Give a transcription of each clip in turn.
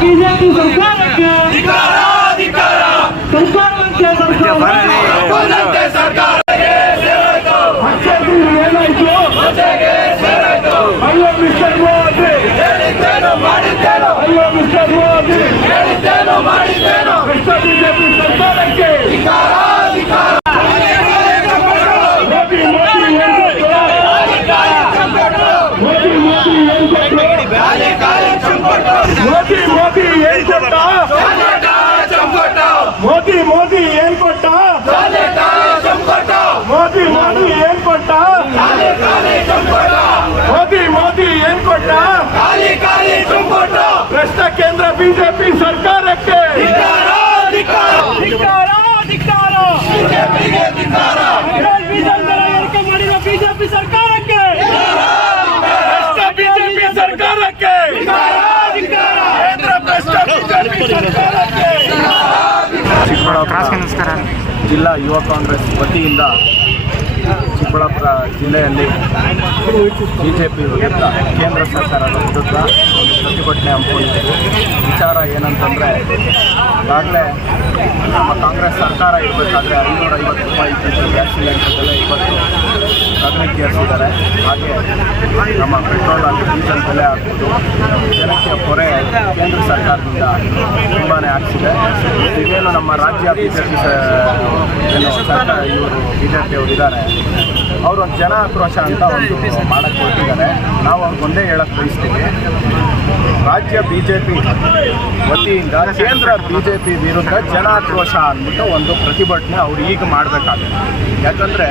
BJP ಸರ್ಕಾರಕ್ಕೆ ಸರ್ಕಾರಕ್ಕೆ ಏನಾಯ್ತು ಮೋದಿ ಮೋದಿ ಏನ್ ಕೊಟ್ಟ ಮೋದಿ ಮೋದಿ ಏನ್ ಕೊಟ್ಟ ಮೋದಿ ಮೋದಿ ಏನ್ ಕೊಟ್ಟ ಭ್ರಷ್ಟ ಕೇಂದ್ರ ಬಿಜೆಪಿ ಸರ್ಕಾರಕ್ಕೆ ಧಿಕ್ಕಾರ, ಧಿಕ್ಕಾರ. ಬೀಜಾಂತರ ಏರಿಕೆ ಮಾಡಿದ ಬಿಜೆಪಿ ಸರ್ಕಾರಕ್ಕೆ ಭ್ರಷ್ಟ ಬಿಜೆಪಿ ಸರ್ಕಾರಕ್ಕೆ ಕೇಂದ್ರ ಭ್ರಷ್ಟ ಬಿಜೆಪಿ ಸರ್ಕಾರಕ್ಕೆ ಚಿಕ್ಕಬಳ್ಳಾಪುರ ಜಿಲ್ಲಾ ಯುವ ಕಾಂಗ್ರೆಸ್ ವತಿಯಿಂದ ಚಿಕ್ಕಬಳ್ಳಾಪುರ ಜಿಲ್ಲೆಯಲ್ಲಿ ಬಿಜೆಪಿ ವಿರುದ್ಧ ಕೇಂದ್ರ ಸರ್ಕಾರದ ವಿರುದ್ಧ ಒಂದು ಪ್ರತಿಭಟನೆ ಹಮ್ಮಿಕೊಂಡಿದ್ದೀವಿ ವಿಚಾರ ಏನಂತಂದರೆ, ಈಗಾಗಲೇ ನಮ್ಮ ಕಾಂಗ್ರೆಸ್ ಸರ್ಕಾರ ಇರಬೇಕಾದ್ರೆ ಐನೂರ ಐವತ್ತು ರೂಪಾಯಿ ಗ್ಯಾಸ್ ಸಿಲಿಂಡರ್ ಬೆಲೆ ಇವತ್ತು ಗಗನಕ್ಕೆ ಏರಿಸಿದ್ದಾರೆ ಹಾಗೆ ನಮ್ಮ ಪೆಟ್ರೋಲ್ ಹಾಗೂ ಡೀಸೆಲ್ ಬೆಲೆ ಆಗ್ಬೋದು ಜನಕ್ಕೆ ಪೊರೆ ಕೇಂದ್ರ ಸರ್ಕಾರದಿಂದ ತುಂಬಾ ಆಗ್ತಿದೆ. ಇದೇನು ನಮ್ಮ ರಾಜ್ಯ ಬಿ ಜೆ ಸರ್ಕಾರ ಇವರು ಬಿ ಜೆ ಇದ್ದಾರೆ. ಅವರು ಒಂದು ಜನ ಆಕ್ರೋಶ ಅಂತ ಒಂದು ಮಾಡಕ್ಕೆ ಹೊರಟಿದ್ದಾರೆ. ನಾವು ಅವ್ರಿಗೆ ಒಂದೇ ಹೇಳಕ್ಕೆ ಬಯಸ್ತೀವಿ. ರಾಜ್ಯ ಬಿ ಜೆ ಪಿ ವತಿಯಿಂದ ಕೇಂದ್ರ ಬಿ ಜೆ ಪಿ ವಿರುದ್ಧ ಜನ ಆಕ್ರೋಶ ಅಂದ್ಬಿಟ್ಟು ಒಂದು ಪ್ರತಿಭಟನೆ ಅವ್ರು ಈಗ ಮಾಡಬೇಕಾಗುತ್ತೆ. ಯಾಕಂದರೆ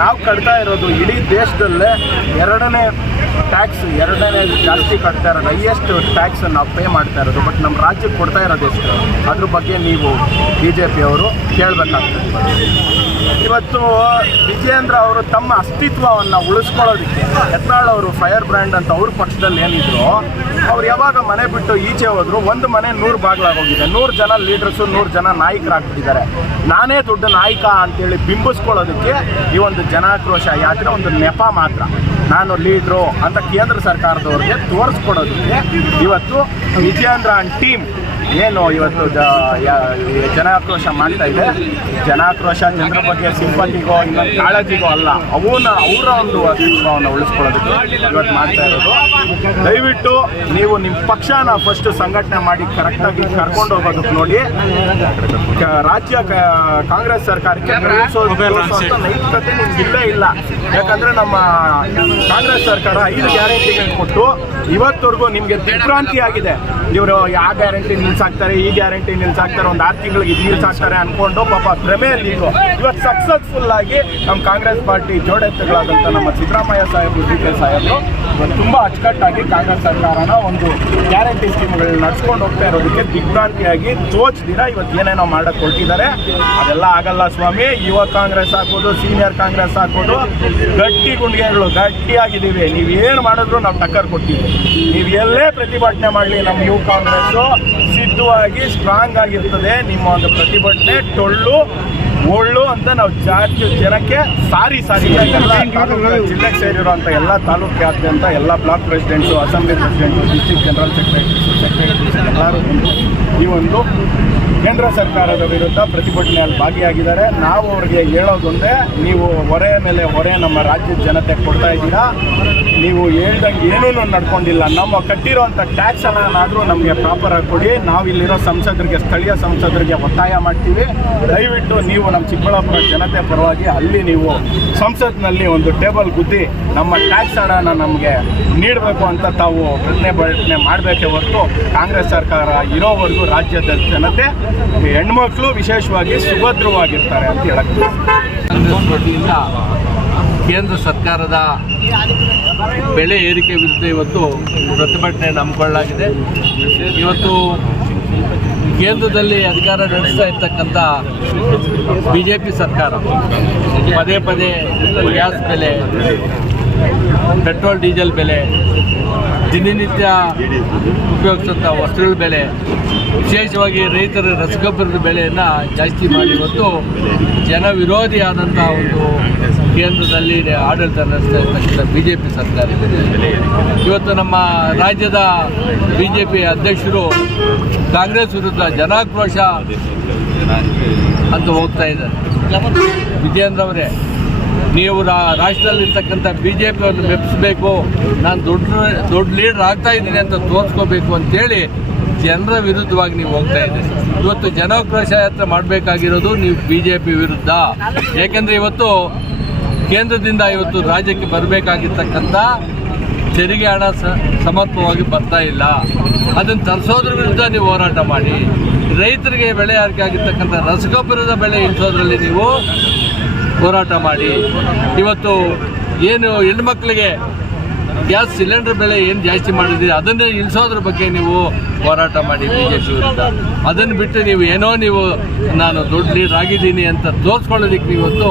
ನಾವು ಕಟ್ತಾ ಇರೋದು ಇಡೀ ದೇಶದಲ್ಲೇ ಎರಡನೇ ಟ್ಯಾಕ್ಸ್ ಎರಡನೇ ಜಾಸ್ತಿ ಕಟ್ತಾ ಇರೋದು ಹೈಯೆಸ್ಟ್ ಟ್ಯಾಕ್ಸ್ ನಾವು ಪೇ ಮಾಡ್ತಾ ಇರೋದು. ಬಟ್ ನಮ್ಮ ರಾಜ್ಯಕ್ಕೆ ಕೊಡ್ತಾ ಇರೋದು ಎಷ್ಟು? ಅದ್ರ ಬಗ್ಗೆ ನೀವು ಬಿ ಜೆ ಪಿಯವರು ಕೇಳಬೇಕಾಗ್ತದೆ. ಇವತ್ತು ವಿಜಯೇಂದ್ರ ಅವರು ತಮ್ಮ ಅಸ್ತಿತ್ವವನ್ನು ಉಳಿಸ್ಕೊಳ್ಳೋದಕ್ಕೆ ಯತ್ನಾಳ್ ಅವರು ಫೈರ್ ಬ್ರ್ಯಾಂಡ್ ಅಂತ ಅವ್ರ ಪಕ್ಷದಲ್ಲಿ ಏನಿದ್ರು, ಅವ್ರು ಯಾವಾಗ ಮನೆ ಬಿಟ್ಟು ಈಚೆ ಹೋದ್ರು, ಒಂದು ಮನೆ ನೂರು ಬಾಗ್ಲಾಗೋಗಿದೆ ನೂರು ಜನ ಲೀಡರ್ಸು, ನೂರು ಜನ ನಾಯಕರಾಗ್ಬಿಟ್ಟಿದ್ದಾರೆ. ನಾನೇ ದೊಡ್ಡ ನಾಯಕ ಅಂತೇಳಿ ಬಿಂಬಿಸ್ಕೊಳ್ಳೋದಕ್ಕೆ ಈ ಒಂದು ಜನಾಕ್ರೋಶ ಯಾತ್ರೆ ಒಂದು ನೆಪ ಮಾತ್ರ. ನಾನು ಲೀಡ್ರು ಅಂತ ಕೇಂದ್ರ ಸರ್ಕಾರದವ್ರಿಗೆ ತೋರಿಸ್ಕೊಡೋದಕ್ಕೆ ಇವತ್ತು ವಿಜಯೇಂದ್ರ ಅಂಡ್ ಟೀಮ್ ಏನು ಇವತ್ತು ಜನಾಕ್ರೋಶ ಮಾಡ್ತಾ ಇದೆ? ಜನಾಕ್ರೋಶ ಜನರ ಬಗ್ಗೆ ಸಿಂಪತಿಗೋ ಇನ್ನೊಂದು ಕಾಳಜಿಗೋ ಅಲ್ಲ ಅವನ್ನ ಅವರ ಒಂದು ಅಸ್ತಿತ್ವವನ್ನು ಉಳಿಸ್ಕೊಳ್ಳೋದಕ್ಕೆ ಇವತ್ತು ಮಾಡ್ತಾ ಇರೋದು. ದಯವಿಟ್ಟು ನೀವು ನಿಮ್ಮ ಪಕ್ಷನ ಫಸ್ಟ್ ಸಂಘಟನೆ ಮಾಡಿ ಕರೆಕ್ಟಾಗಿ ಕರ್ಕೊಂಡು ಹೋಗೋದಕ್ಕೆ ನೋಡಿ. ರಾಜ್ಯ ಕಾಂಗ್ರೆಸ್ ಸರ್ಕಾರಕ್ಕೆ ನೈತಿಕತೆ ನಿಮ್ಗೆ ಇಲ್ಲೇ ಇಲ್ಲ. ಯಾಕಂದ್ರೆ ನಮ್ಮ ಕಾಂಗ್ರೆಸ್ ಸರ್ಕಾರ ಐದು ಗ್ಯಾರಂಟಿಗಳು ಕೊಟ್ಟು ಇವತ್ತವರೆಗೂ ನಿಮಗೆ ದಿಗ್ಭ್ರಾಂತಿ ಆಗಿದೆ ಇವರು ಯಾವ ಗ್ಯಾರಂಟಿ ನಿಲ್ಸಾಕ್ತಾರೆ, ಈ ಗ್ಯಾರಂಟಿ ನಿಲ್ಸಾಕ್ತಾರೆ, ಒಂದು ಆರು ತಿಂಗಳಿಗೆ ಇದು ನಿಲ್ಸಾಕ್ತಾರೆ ಅನ್ಕೊಂಡು ಪಾಪ ಭ್ರಮೆಯಲ್ಲಿ ಇವತ್ತು ಸಕ್ಸಸ್ಫುಲ್ ಆಗಿ ನಮ್ಮ ಕಾಂಗ್ರೆಸ್ ಪಾರ್ಟಿ ಜೋಡೆತ್ತುಗಳಾದಂಥ ನಮ್ಮ ಸಿದ್ದರಾಮಯ್ಯ ಸಾಹೇಬರು ಡಿ ಸಾಹೇಬರು ಇವತ್ತು ತುಂಬ ಅಚ್ಚುಕಟ್ಟಾಗಿ ಕಾಂಗ್ರೆಸ್ ಸರ್ಕಾರನ ಒಂದು ಗ್ಯಾರಂಟಿ ಸ್ಕೀಮ್ಗಳನ್ನ ನಡ್ಸ್ಕೊಂಡು ಹೋಗ್ತಾ ಇರೋದಕ್ಕೆ ದಿಗ್ಭ್ರಾಂತಿಯಾಗಿ ತೋಚ್ದಿರ ಇವತ್ತು ಏನೇನೋ ಮಾಡಕ್ಕೆ ಹೊರಟಿದ್ದಾರೆ. ಅದೆಲ್ಲ ಆಗಲ್ಲ ಸ್ವಾಮಿ, ಯುವ ಕಾಂಗ್ರೆಸ್ ಹಾಕೋದು ಸೀನಿಯರ್ ಕಾಂಗ್ರೆಸ್ ಹಾಕೋದು ಗಟ್ಟಿ ಗುಂಡಿಗೆಗಳು ಗಟ್ಟಿಯಾಗಿದ್ದೀವಿ. ನೀವು ಏನು ಮಾಡಿದ್ರು ನಾವು ಟಕ್ಕರ್ ಕೊಡ್ತೀವಿ ನೀವು ಎಲ್ಲೇ ಪ್ರತಿಭಟನೆ ಮಾಡಲಿ ನಮ್ಮ ಯುವ ಕಾಂಗ್ರೆಸ್ಸು ಸಿದ್ಧವಾಗಿ ಸ್ಟ್ರಾಂಗ್ ಆಗಿರ್ತದೆ. ನಿಮ್ಮ ಒಂದು ಪ್ರತಿಭಟನೆ ಟೊಳ್ಳು ಒಳ್ಳು ಅಂತ ನಾವು ಜಾತಿ ಜನಕ್ಕೆ ಸಾರಿ ಸಾರಿ. ಜಿಲ್ಲೆಗೆ ಸೇರಿರುವಂಥ ಎಲ್ಲ ತಾಲೂಕಾದ್ಯಂತ ಎಲ್ಲ block presidents assembly president district general secretary secretary ಎಲ್ಲರೂ ಈ ಒಂದು ಕೇಂದ್ರ ಸರ್ಕಾರದ ವಿರುದ್ಧ ಪ್ರತಿಭಟನೆಯಲ್ಲಿ ಭಾಗಿಯಾಗಿದ್ದಾರೆ. ನಾವು ಅವರಿಗೆ ಹೇಳೋದೊಂದೇ, ನೀವು ಹೊರೆಯ ಮೇಲೆ ಹೊರೆ ನಮ್ಮ ರಾಜ್ಯದ ಜನತೆ ಕೊಡ್ತಾ ಇದ್ದೀರಾ? ನೀವು ಹೇಳ್ದಂಗೆ ಏನೂ ನಡ್ಕೊಂಡಿಲ್ಲ. ನಮ್ಮ ಕಟ್ಟಿರೋಂಥ ಟ್ಯಾಕ್ಸ್ ಅನ್ನಾದರೂ ನಮಗೆ ಪ್ರಾಪರಾಗಿ ಕೊಡಿ. ನಾವು ಇಲ್ಲಿರೋ ಸಂಸದರಿಗೆ, ಸ್ಥಳೀಯ ಸಂಸದರಿಗೆ ಒತ್ತಾಯ ಮಾಡ್ತೀವಿ. ದಯವಿಟ್ಟು ನೀವು ನಮ್ಮ ಚಿಕ್ಕಬಳ್ಳಾಪುರ ಜನತೆ ಪರವಾಗಿ ಅಲ್ಲಿ ನೀವು ಸಂಸತ್ನಲ್ಲಿ ಒಂದು ಟೇಬಲ್ ಗುದ್ದಿ ನಮ್ಮ ಟ್ಯಾಕ್ಸ್ ಹಣನ ನಮಗೆ ನೀಡಬೇಕು ಅಂತ ತಾವು ಪ್ರತಿಭಟನೆ ಮಾಡಬೇಕೇ ಹೊರತು ಕಾಂಗ್ರೆಸ್ ಸರ್ಕಾರ ಇರೋವರೆಗೂ ರಾಜ್ಯದ ಜನತೆ. ಹೆಣ್ಮಕ್ಳು ವಿಶೇಷವಾಗಿ ಸುಭದ್ರವಾಗಿರ್ತಾರೆ ಅಂತ ಹೇಳಕ್ಕೆ ಕೇಂದ್ರ ಸರ್ಕಾರದ ಬೆಲೆ ಏರಿಕೆ ವಿರುದ್ಧ ಇವತ್ತು ಪ್ರತಿಭಟನೆ ಹಮ್ಮಿಕೊಳ್ಳಲಾಗಿದೆ. ಇವತ್ತು ಕೇಂದ್ರದಲ್ಲಿ ಅಧಿಕಾರ ನಡೆಸ್ತಾ ಇರ್ತಕ್ಕಂಥ ಬಿ ಜೆ ಪಿ ಸರ್ಕಾರ ಪದೇ ಪದೇ ಗ್ಯಾಸ್ ಬೆಲೆ, ಪೆಟ್ರೋಲ್, ಡೀಸೆಲ್ ಬೆಲೆ ದಿನನಿತ್ಯ ಉಪಯೋಗಿಸುವಂಥ ವಸ್ತುಗಳ ಬೆಲೆ, ವಿಶೇಷವಾಗಿ ರೈತರ ರಸಗೊಬ್ಬರದ ಬೆಲೆಯನ್ನು ಜಾಸ್ತಿ ಮಾಡಿ ಇವತ್ತು ಜನ ವಿರೋಧಿಯಾದಂಥ ಒಂದು ಕೇಂದ್ರದಲ್ಲಿ ಆಡಳಿತ ನಡೆಸ್ತಾ ಇರ್ತಕ್ಕಂಥ ಬಿ ಜೆ ಪಿ ಸರ್ಕಾರ. ಇವತ್ತು ನಮ್ಮ ರಾಜ್ಯದ ಬಿ ಜೆ ಪಿ ಅಧ್ಯಕ್ಷರು ಕಾಂಗ್ರೆಸ್ ವಿರುದ್ಧ ಜನಾಕ್ರೋಶ ಅಂತ ಹೋಗ್ತಾ ಇದ್ದಾರೆ ವಿಜೇಂದ್ರ ಅವರೇ ನೀವು ರಾಷ್ಟ್ರದಲ್ಲಿರ್ತಕ್ಕಂಥ ಬಿ ಜೆ ಪಿಯನ್ನು ಮೆಪ್ಪಿಸಬೇಕು ನಾನು ದೊಡ್ಡ ದೊಡ್ಡ ಲೀಡರ್ ಆಗ್ತಾ ಇದ್ದೀನಿ ಅಂತ ತೋರಿಸ್ಕೋಬೇಕು ಅಂತೇಳಿ ಜನರ ವಿರುದ್ಧವಾಗಿ ನೀವು ಹೋಗ್ತಾ ಇದ್ದೀರಿ. ಇವತ್ತು ಜನಾಕ್ರೋಶ ಯಾತ್ರೆ ಮಾಡಬೇಕಾಗಿರೋದು ನೀವು ಬಿ ಜೆ ಪಿ ವಿರುದ್ಧ. ಏಕೆಂದರೆ ಇವತ್ತು ಕೇಂದ್ರದಿಂದ ಇವತ್ತು ರಾಜ್ಯಕ್ಕೆ ಬರಬೇಕಾಗಿರ್ತಕ್ಕಂಥ ತೆರಿಗೆ ಹಣ ಸ- ಸಮರ್ಪಕವಾಗಿ ಬರ್ತಾ ಇಲ್ಲ. ಅದನ್ನು ತರಿಸೋದ್ರ ವಿರುದ್ಧ ನೀವು ಹೋರಾಟ ಮಾಡಿ. ರೈತರಿಗೆ ಬೆಳೆ ಏರಿಕೆ ಆಗಿರ್ತಕ್ಕಂಥ ರಸಗೊಬ್ಬರದ ಬೆಳೆ ಇಳಿಸೋದ್ರಲ್ಲಿ ನೀವು ಹೋರಾಟ ಮಾಡಿ. ಇವತ್ತು ಏನು ಹೆಣ್ಮಕ್ಳಿಗೆ ಗ್ಯಾಸ್ ಸಿಲಿಂಡರ್ ಬೆಲೆ ಏನು ಜಾಸ್ತಿ ಮಾಡಿದ್ರಿ? ಅದನ್ನೇ ಇಳಿಸೋದ್ರ ಬಗ್ಗೆ ನೀವು ಹೋರಾಟ ಮಾಡಿ ಬಿ ಜೆ ಪಿ ಅದನ್ನು ಬಿಟ್ಟು ನೀವು ಏನೋ ನೀವು ನಾನು ದೊಡ್ಡ ಲೀಡರ್ ಆಗಿದ್ದೀನಿ ಅಂತ ತೋರಿಸ್ಕೊಳ್ಳೋದಕ್ಕೆ ನೀವು ಇವತ್ತು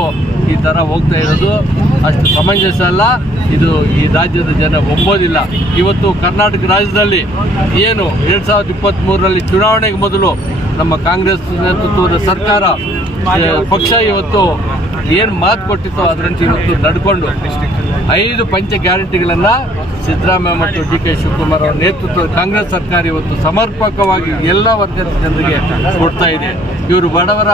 ಈ ಥರ ಹೋಗ್ತಾ ಇರೋದು. ಅಷ್ಟು ಸಮಂಜಸ ಅಲ್ಲ. ಇದು ಈ ರಾಜ್ಯದ ಜನ ಒಪ್ಪೋದಿಲ್ಲ. ಇವತ್ತು ಕರ್ನಾಟಕ ರಾಜ್ಯದಲ್ಲಿ ಏನು ಎರಡು ಸಾವಿರದ ಇಪ್ಪತ್ತ್ಮೂರರಲ್ಲಿ ಚುನಾವಣೆಗೆ ಮೊದಲು ನಮ್ಮ ಕಾಂಗ್ರೆಸ್ ನೇತೃತ್ವದ ಸರ್ಕಾರ ಪಕ್ಷ ಇವತ್ತು ಏನು ಮಾತು ಕೊಟ್ಟಿತ್ತು ಅದರಂತೆ ಇವತ್ತು ನಡ್ಕೊಂಡು ಐದು ಪಂಚ ಗ್ಯಾರಂಟಿಗಳನ್ನು ಸಿದ್ದರಾಮಯ್ಯ ಮತ್ತು ಡಿ ಕೆ ಶಿವಕುಮಾರ್ ಅವರ ನೇತೃತ್ವದ ಕಾಂಗ್ರೆಸ್ ಸರ್ಕಾರ ಇವತ್ತು ಸಮರ್ಪಕವಾಗಿ ಎಲ್ಲ ವರ್ಗದ ಜನರಿಗೆ ಕೊಡ್ತಾ ಇದೆ. ಇವರು ಬಡವರ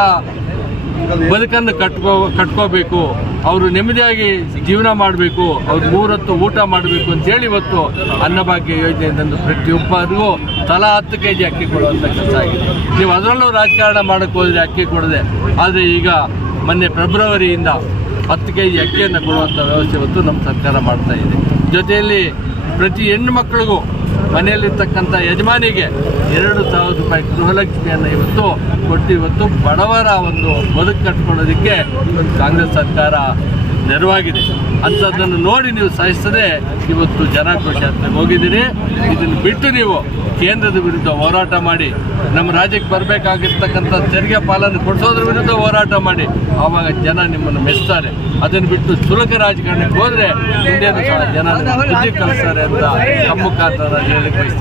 ಬದುಕನ್ನು ಕಟ್ಕೋ ಕಟ್ಕೋಬೇಕು, ಅವರು ನೆಮ್ಮದಿಯಾಗಿ ಜೀವನ ಮಾಡಬೇಕು, ಅವ್ರು ಮೂರೊತ್ತು ಊಟ ಮಾಡಬೇಕು ಅಂತೇಳಿ ಇವತ್ತು ಅನ್ನಭಾಗ್ಯ ಯೋಜನೆಯಿಂದ ಪ್ರತಿಯೊಬ್ಬರಿಗೂ ತಲಾ ಹತ್ತು ಕೆ ಜಿ ಅಕ್ಕಿ ಕೊಡುವಂಥ ಕೆಲಸ ಆಗಿದೆ. ನೀವು ಅದರಲ್ಲೂ ರಾಜಕಾರಣ ಮಾಡೋಕ್ಕೆ ಹೋದರೆ ಅಕ್ಕಿ ಕೊಡದೆ, ಆದರೆ ಈಗ ಮೊನ್ನೆ ಫೆಬ್ರವರಿಯಿಂದ ಹತ್ತು ಕೆ ಜಿ ಅಕ್ಕಿಯನ್ನು ಕೊಡುವಂಥ ವ್ಯವಸ್ಥೆ ಇವತ್ತು ನಮ್ಮ ಸರ್ಕಾರ ಮಾಡ್ತಾ ಇದೆ. ಜೊತೆಯಲ್ಲಿ ಪ್ರತಿ ಹೆಣ್ಣು ಮಕ್ಕಳಿಗೂ ಮನೆಯಲ್ಲಿರ್ತಕ್ಕಂಥ ಯಜಮಾನಿಗೆ ಎರಡು ಸಾವಿರ ರೂಪಾಯಿ ಗೃಹಲಕ್ಷ್ಮಿಯನ್ನು ಇವತ್ತು ಕೊಟ್ಟು ಇವತ್ತು ಬಡವರ ಒಂದು ಬದುಕು ಕಟ್ಕೊಳ್ಳೋದಕ್ಕೆ ಕಾಂಗ್ರೆಸ್ ಸರ್ಕಾರ ನೆರವಾಗಿದೆ. ಅಂಥದ್ದನ್ನು ನೋಡಿ ನೀವು ಸಹಿಸದೆ ಇವತ್ತು ಜನಾಕ್ರೋಶ ಯಾತ್ರೆಗೆ ಹೋಗಿದ್ದೀರಿ. ಇದನ್ನು ಬಿಟ್ಟು ನೀವು ಕೇಂದ್ರದ ವಿರುದ್ಧ ಹೋರಾಟ ಮಾಡಿ, ನಮ್ಮ ರಾಜ್ಯಕ್ಕೆ ಬರಬೇಕಾಗಿರ್ತಕ್ಕಂಥ ತೆರಿಗೆ ಪಾಲನೆ ಕೊಡಿಸೋದ್ರ ವಿರುದ್ಧ ಹೋರಾಟ ಮಾಡಿ. ಆವಾಗ ಜನ ನಿಮ್ಮನ್ನು ಮೆಚ್ತಾರೆ. ಅದನ್ನು ಬಿಟ್ಟು ಸುಲಕ ರಾಜಕಾರಣಕ್ಕೆ ಹೋದರೆ ಇಂಡಿಯಾದ ಜನ ಕಲಿಸ್ತಾರೆ ಅಂತ ನಮ್ಮ ಮುಖಾಂತರ ಹೇಳಿ ಬಯಸ್ತೇನೆ.